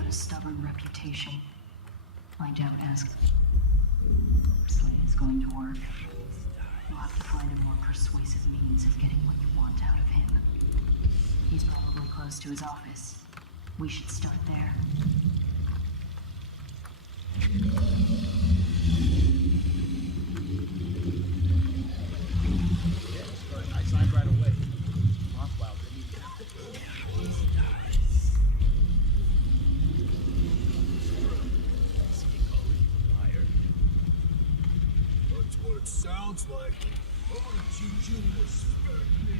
got a stubborn reputation. I doubt asking Slade is going to work. You'll have to find a more persuasive means of getting what you want out of him. He's probably close to his office. We should start there. I signed right away. That's what it sounds like. I'm gonna teach you to respect me.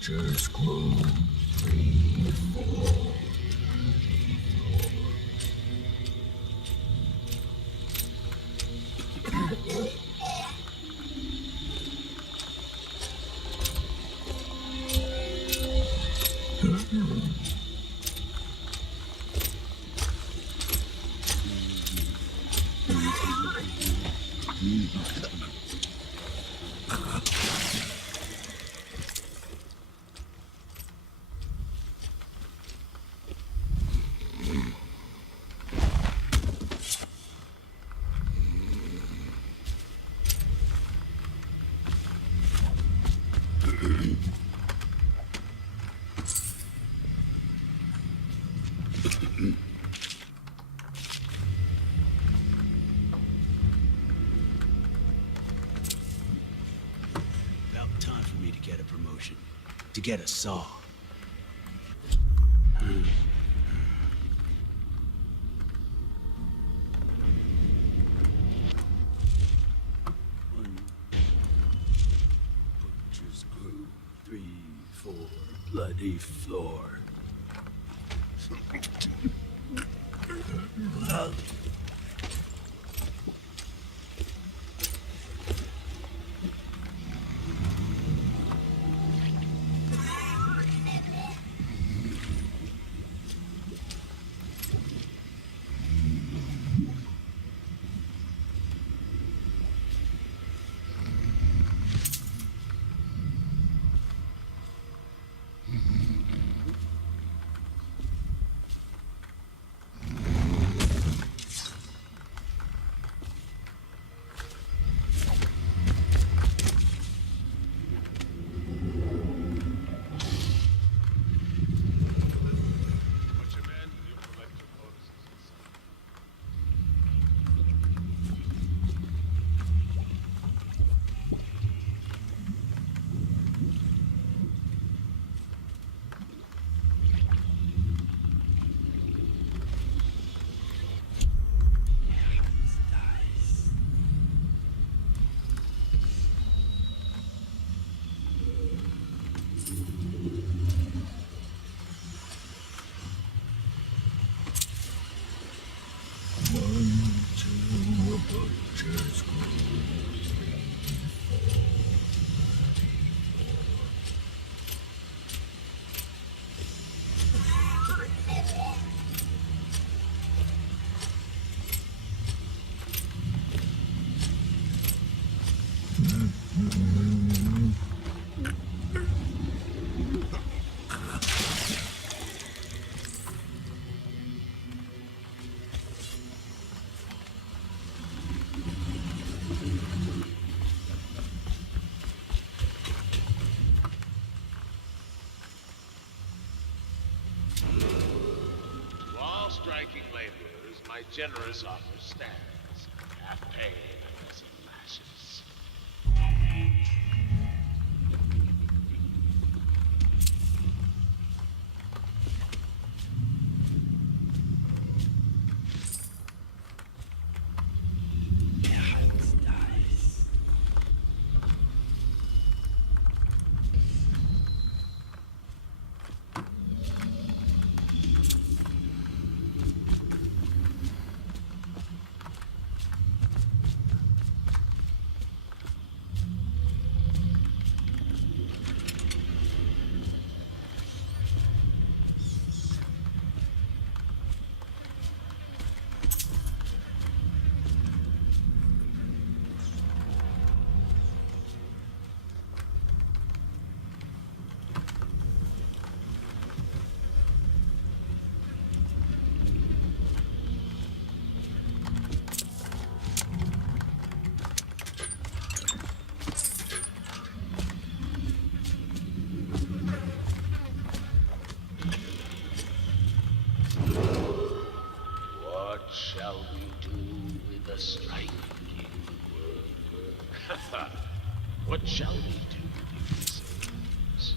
Just close 3, 4. About time for me to get a promotion. To get a saw. Butcher's crew. 3, 4, bloody floor. striking laborers, my generous offer stands. Half pay and a dozen lashes. shall we do with the striking word? What shall we do with these souls?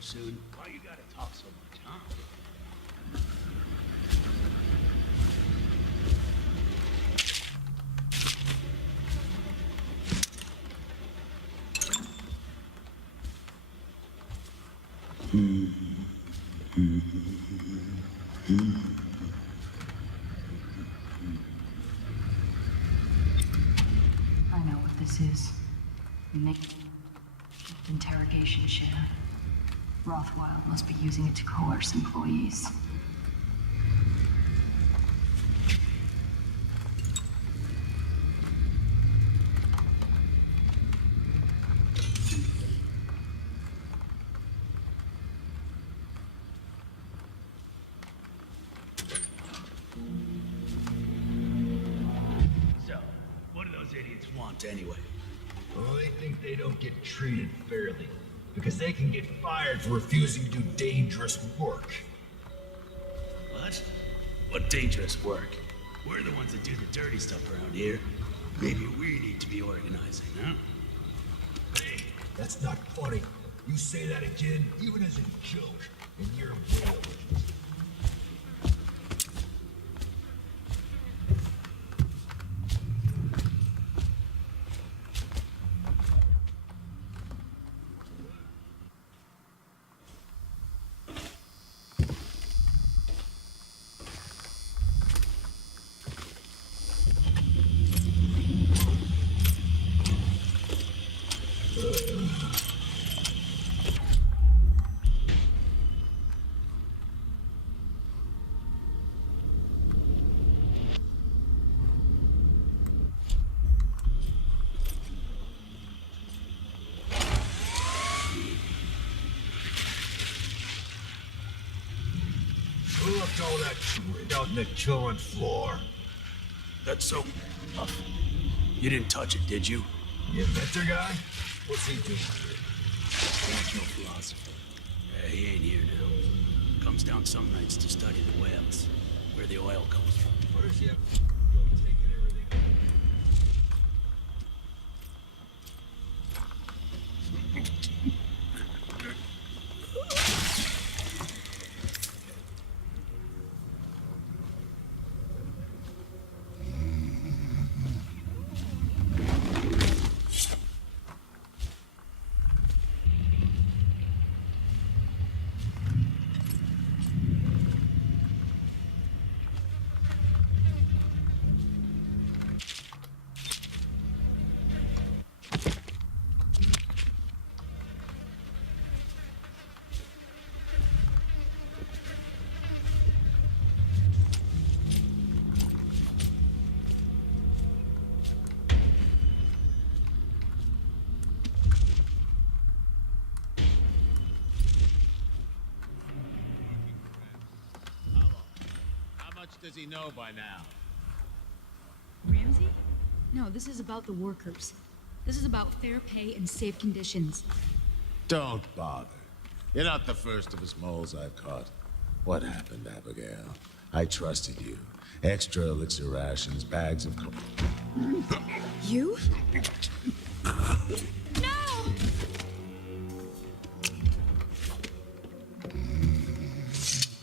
Soon. Why you gotta talk so much, huh? I know what this is. Nick. Interrogation chair. Rothwild must be using it to coerce employees. So, what do those idiots want anyway? Well, they think they don't get treated fairly, because they can get fired for refusing to do dangerous work. What? What dangerous work? We're the ones that do the dirty stuff around here. Maybe we need to be organizing, huh? Hey, that's not funny. You say that again, even as a joke, and you're jail. Who left all that shit out on the killing floor? That's so tough. You didn't touch it, did you? The inventor guy? What's he doing here? He's no philosopher. He ain't here now. Comes down some nights to study the whales, where the oil comes from. What does he have to go taking everything? Does he know by now? Ramsey? No, this is about the workers. This is about fair pay and safe conditions. Don't bother. You're not the first of us moles I've caught. What happened, Abigail? I trusted you. Extra elixir rations, bags of... You? No!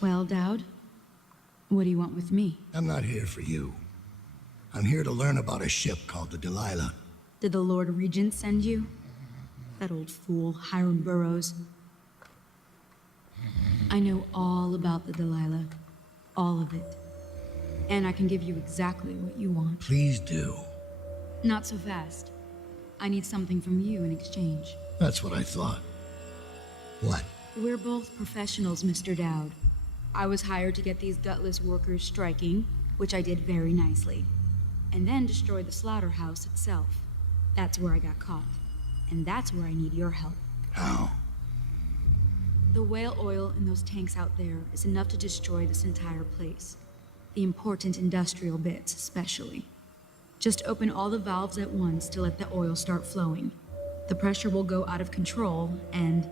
Well, Daud, what do you want with me? I'm not here for you. I'm here to learn about a ship called the Delilah. Did the Lord Regent send you? That old fool, Hiram Burrows. I know all about the Delilah. All of it. And I can give you exactly what you want. Please do. Not so fast. I need something from you in exchange. That's what I thought. What? We're both professionals, Mr. Daud. I was hired to get these gutless workers striking, which I did very nicely. And then destroy the slaughterhouse itself. That's where I got caught. And that's where I need your help. How? The whale oil in those tanks out there is enough to destroy this entire place. The important industrial bits, especially. Just open all the valves at once to let the oil start flowing. The pressure will go out of control, and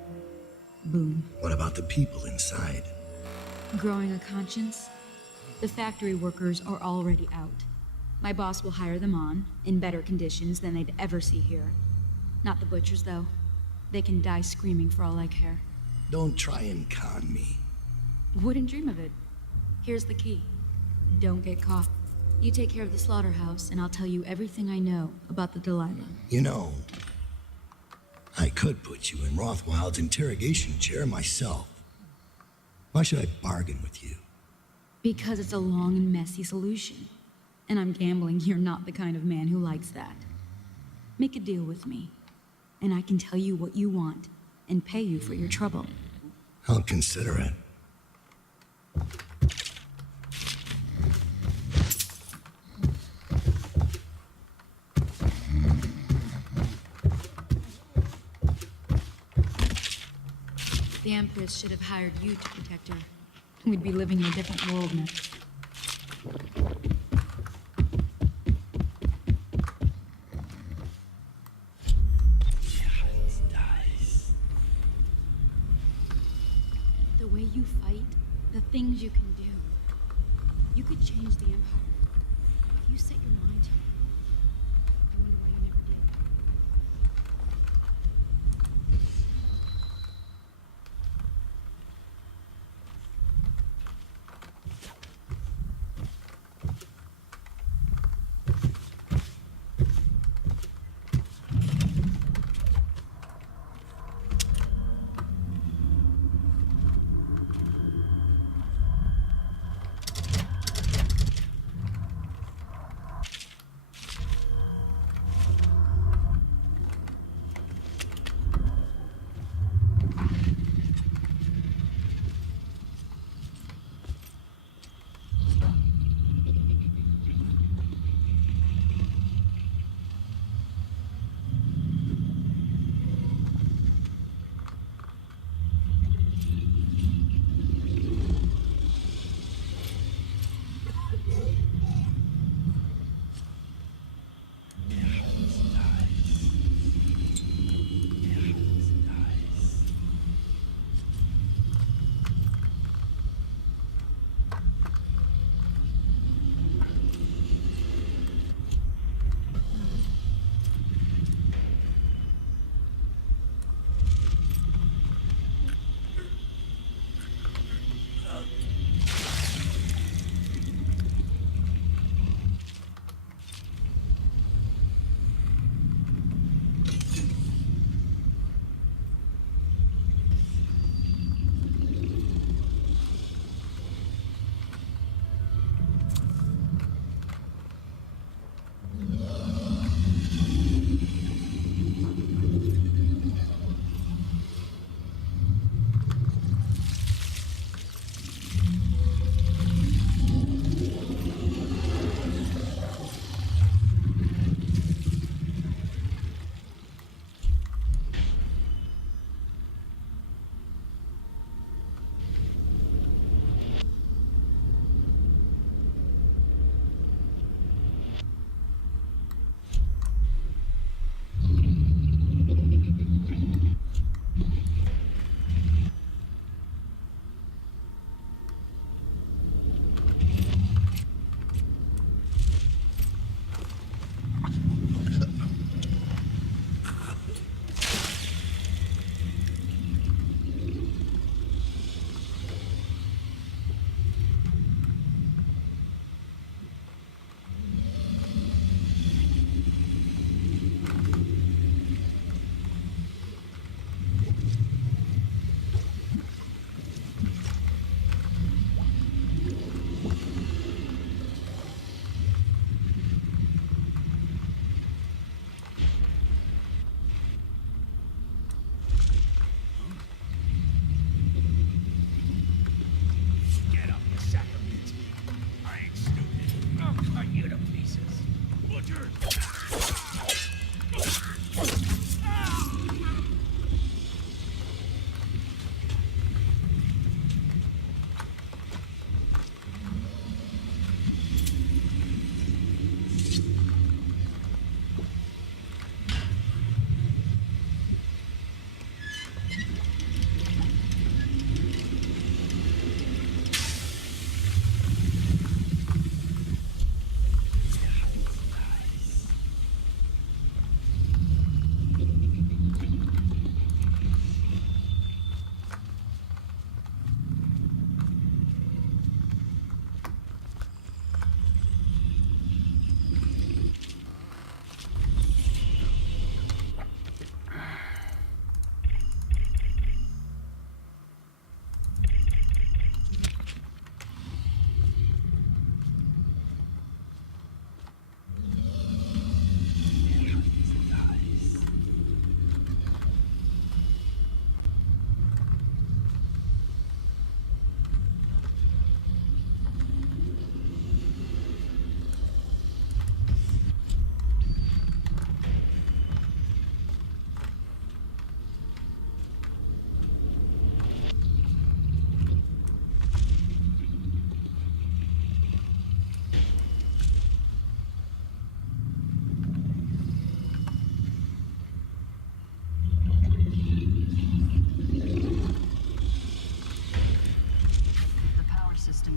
boom. What about the people inside? Growing a conscience? The factory workers are already out. My boss will hire them on, in better conditions than they'd ever see here. Not the butchers, though. They can die screaming for all I care. Don't try and con me. Wouldn't dream of it. Here's the key. Don't get caught. You take care of the slaughterhouse, and I'll tell you everything I know about the Delilah. You know, I could put you in Rothwild's interrogation chair myself. Why should I bargain with you? Because it's a long and messy solution. And I'm gambling you're not the kind of man who likes that. Make a deal with me, and I can tell you what you want, and pay you for your trouble. I'll consider it. The Empress should have hired you to protect her. We'd be living in a different world now. The way you fight, the things you can do. You could change the Empire. If you set your mind to it. I wonder why you never did.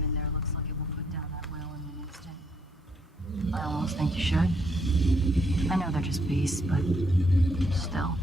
in there looks like it will put down that whale in an instant. I almost think you should. I know they're just beasts, but still.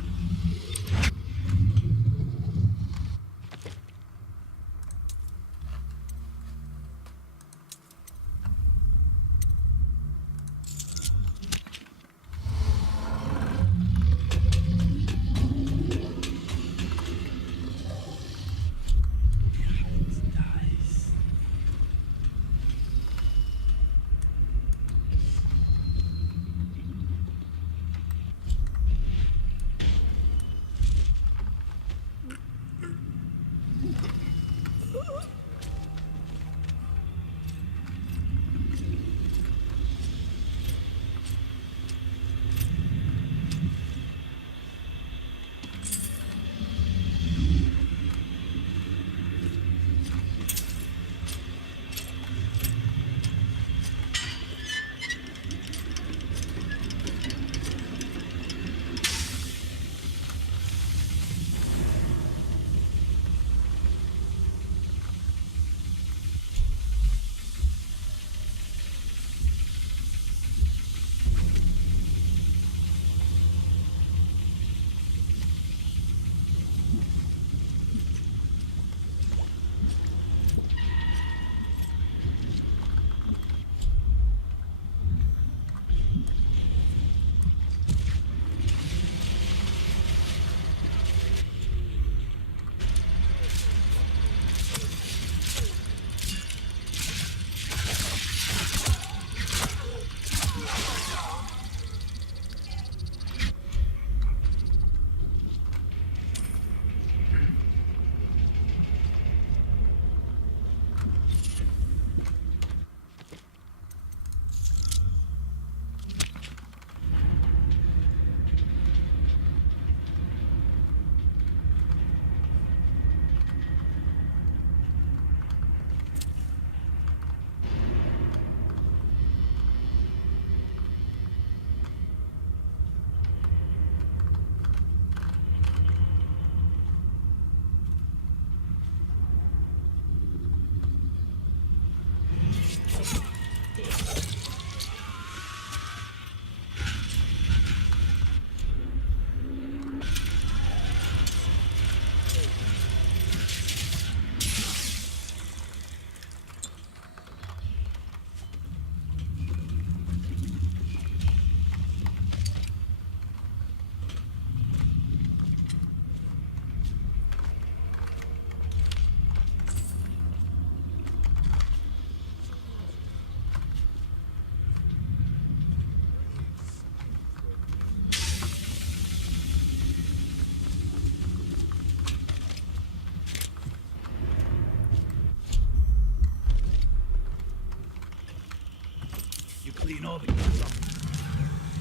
Clean all the guns up.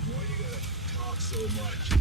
Why you gotta talk so much?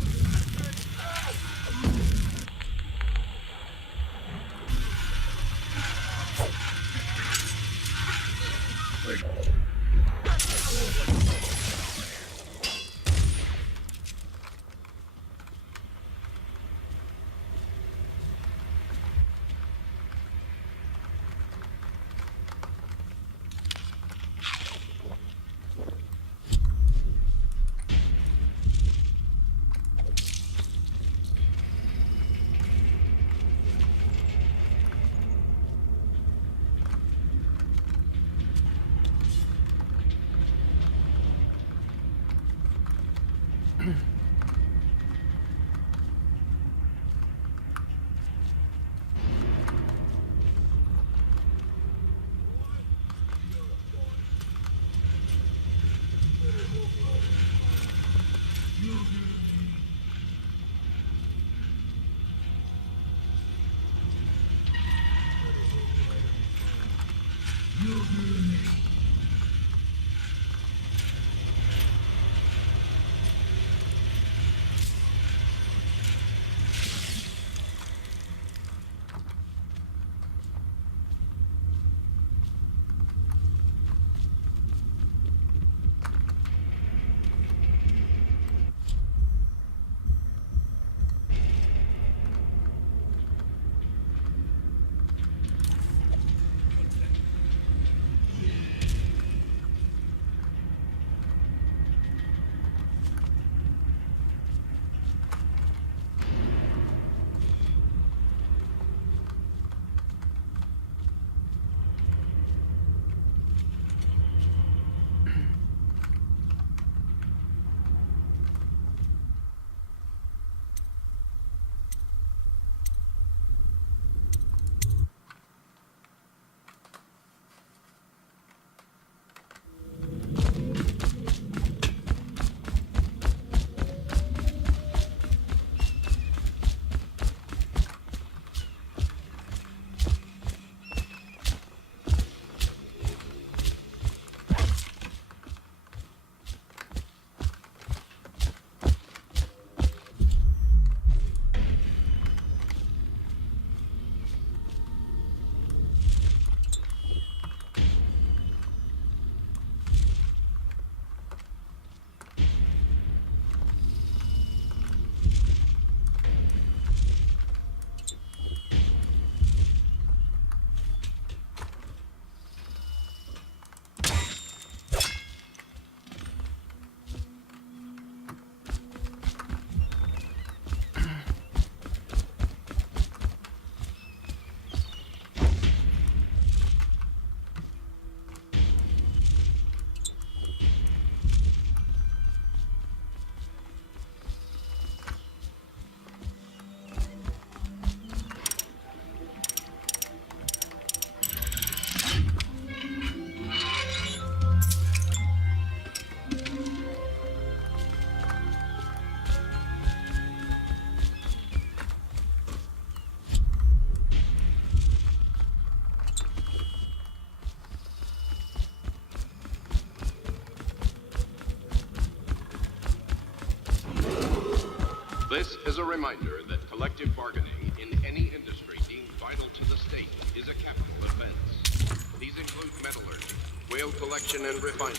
This is a reminder that collective bargaining in any industry deemed vital to the state is a capital offense. These include metallurgy, whale collection and refinement,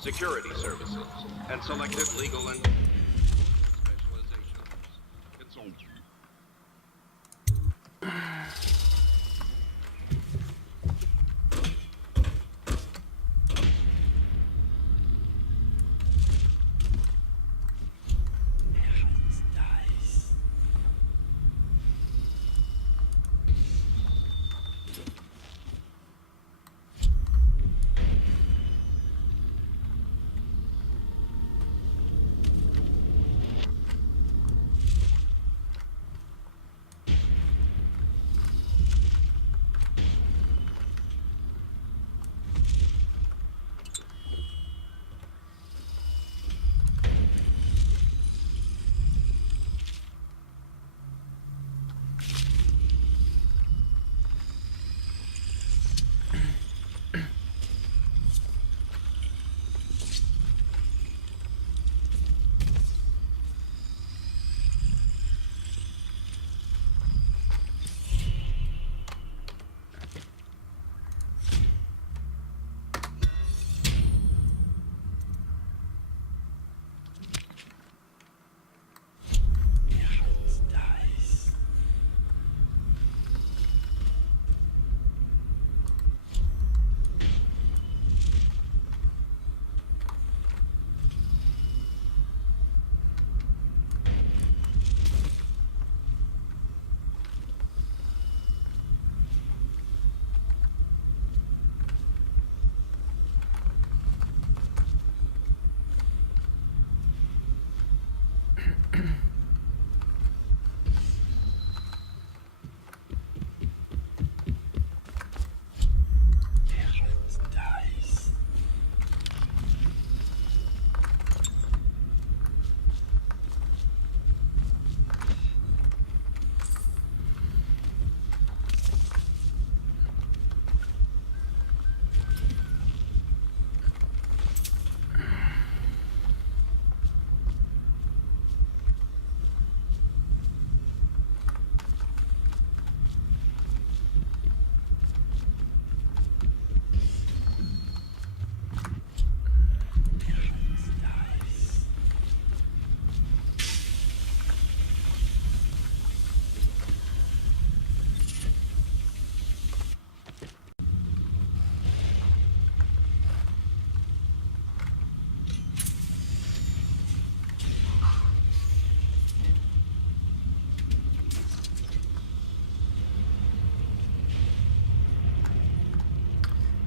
security services, and selective legal and specializations. Consult.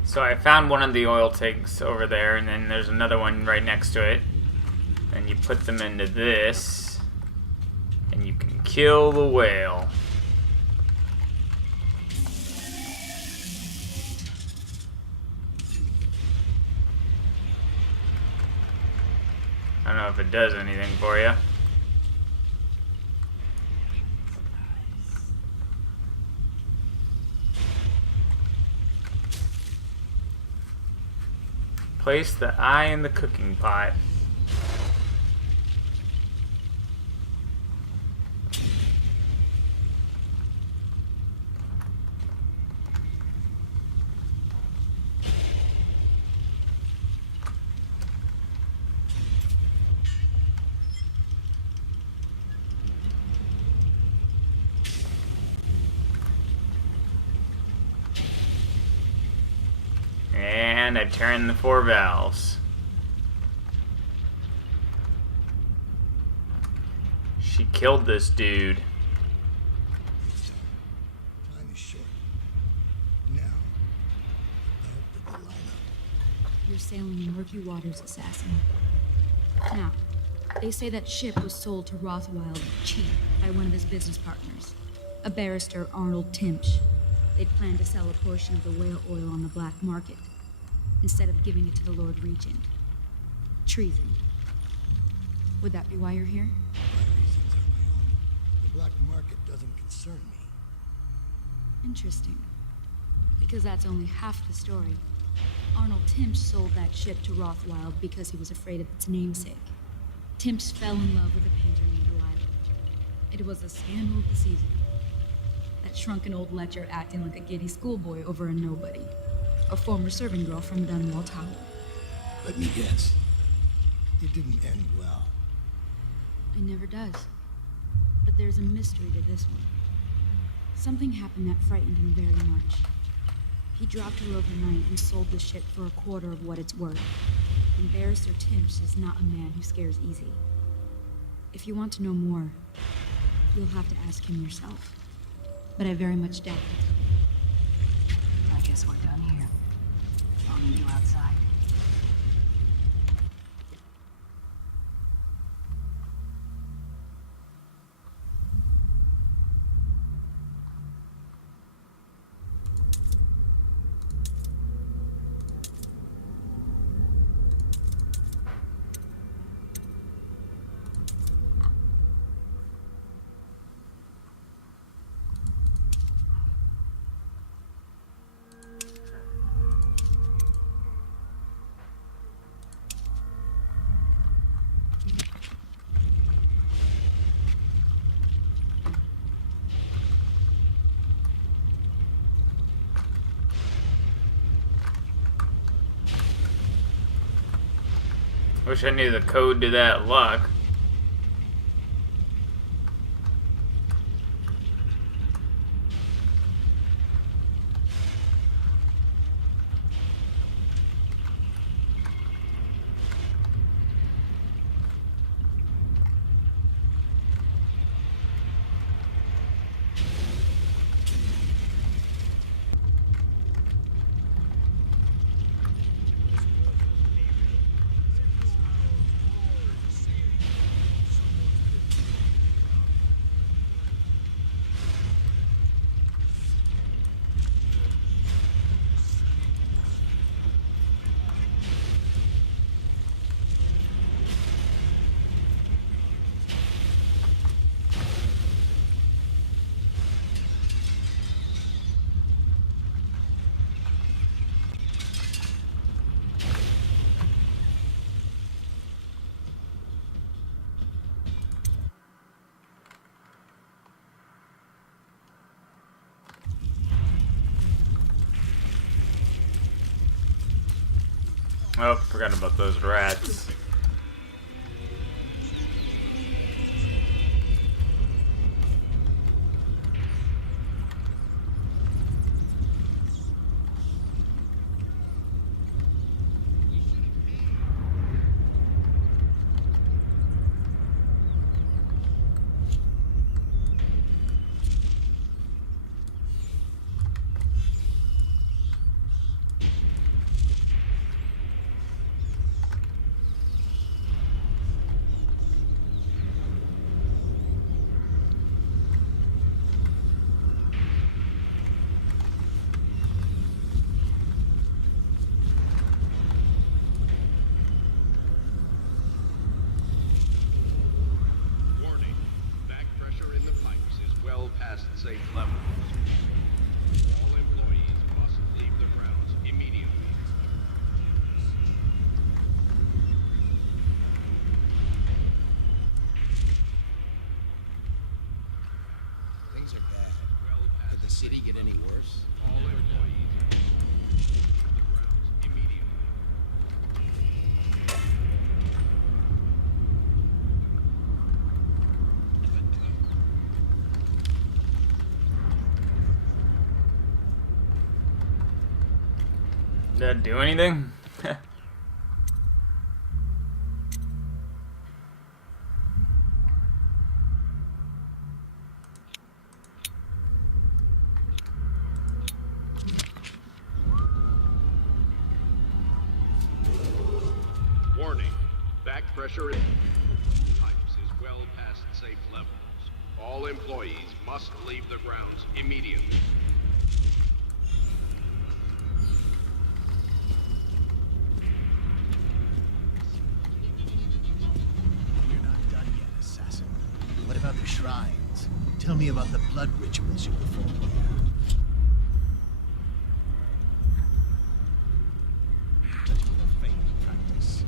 So I found one of the oil tanks over there, and then there's another one right next to it. And you put them into this, and you can kill the whale. I don't know if it does anything for you. Place the eye in the cooking pot. And I turn the 4 valves. She killed this dude. Time is short. Now, about the lineup. You're sailing in murky waters, assassin. Now, they say that ship was sold to Rothwild cheap by one of his business partners, a barrister, Arnold Timsh. They'd planned to sell a portion of the whale oil on the black market, instead of giving it to the Lord Regent. Treason. Would that be why you're here? My reasons are my own. The black market doesn't concern me. Interesting. Because that's only half the story. Arnold Timsh sold that ship to Rothwild because he was afraid of its namesake. Timsh fell in love with a painter named Lila. It was a scandal of the season. That shrunken old lecher acting like a giddy schoolboy over a nobody. A former serving girl from Dunwall Tower. Let me guess. It didn't end well. It never does. But there's a mystery to this one. Something happened that frightened him very much. He dropped her overnight and sold the ship for a quarter of what it's worth. And Barrister Timsh is not a man who scares easy. If you want to know more, you'll have to ask him yourself. But I very much doubt it. I guess we're done here. I'll meet you outside. Wish I knew the code to that lock. Oh, forgot about those rats. Safe levels. All employees must leave the grounds immediately. Things are bad. Could the city get any worse? All employees must leave the grounds immediately. Did that do anything? Warning. Back pressure in pipes is well past safe levels. All employees must leave the grounds immediately. What about the shrines? Tell me about the blood rituals you perform here. Such profane practice.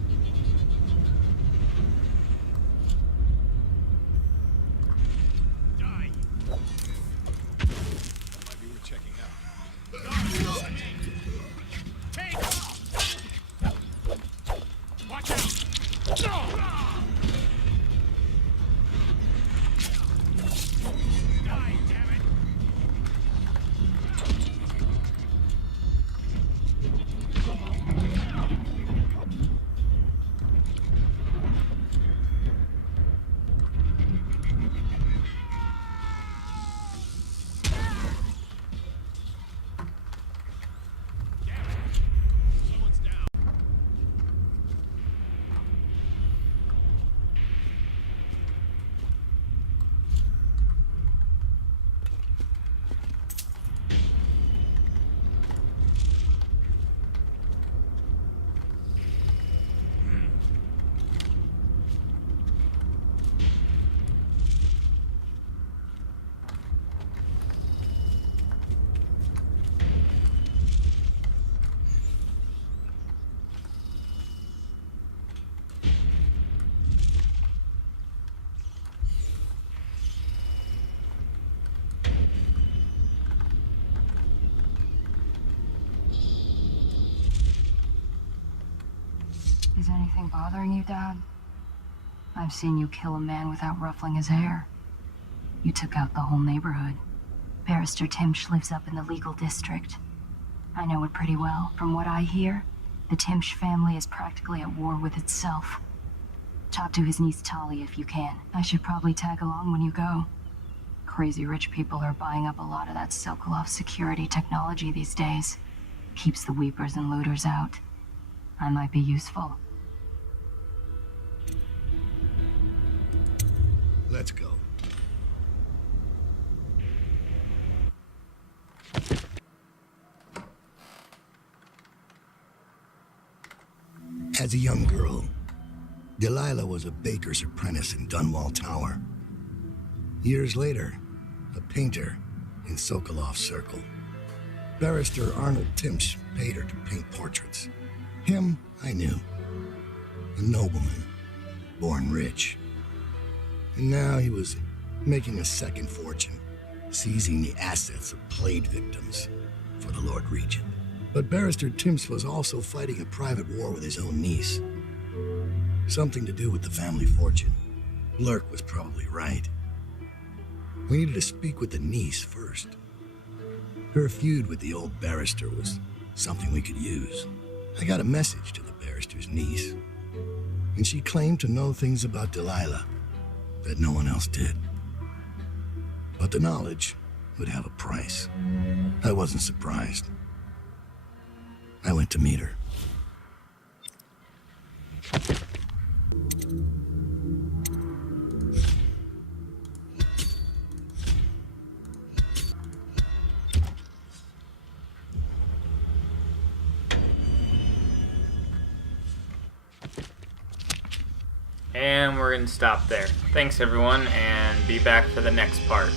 Is anything bothering you, Dad? I've seen you kill a man without ruffling his hair. You took out the whole neighborhood. Barrister Timsh lives up in the legal district. I know it pretty well. From what I hear, the Timsh family is practically at war with itself. Talk to his niece Tali if you can. I should probably tag along when you go. Crazy rich people are buying up a lot of that Sokolov security technology these days. Keeps the weepers and looters out. I might be useful. Let's go. As a young girl, Delilah was a baker's apprentice in Dunwall Tower. Years later, a painter in Sokolov's circle. Barrister Arnold Timsh paid her to paint portraits. Him, I knew. A nobleman, born rich. And now he was making a second fortune, seizing the assets of plague victims for the Lord Regent. But Barrister Timsh was also fighting a private war with his own niece. Something to do with the family fortune. Lurk was probably right. We needed to speak with the niece first. Her feud with the old barrister was something we could use. I got a message to the barrister's niece, and she claimed to know things about Delilah that no one else did. But the knowledge would have a price. I wasn't surprised. I went to meet her. And we're going to stop there. Thanks everyone, and be back for the next part.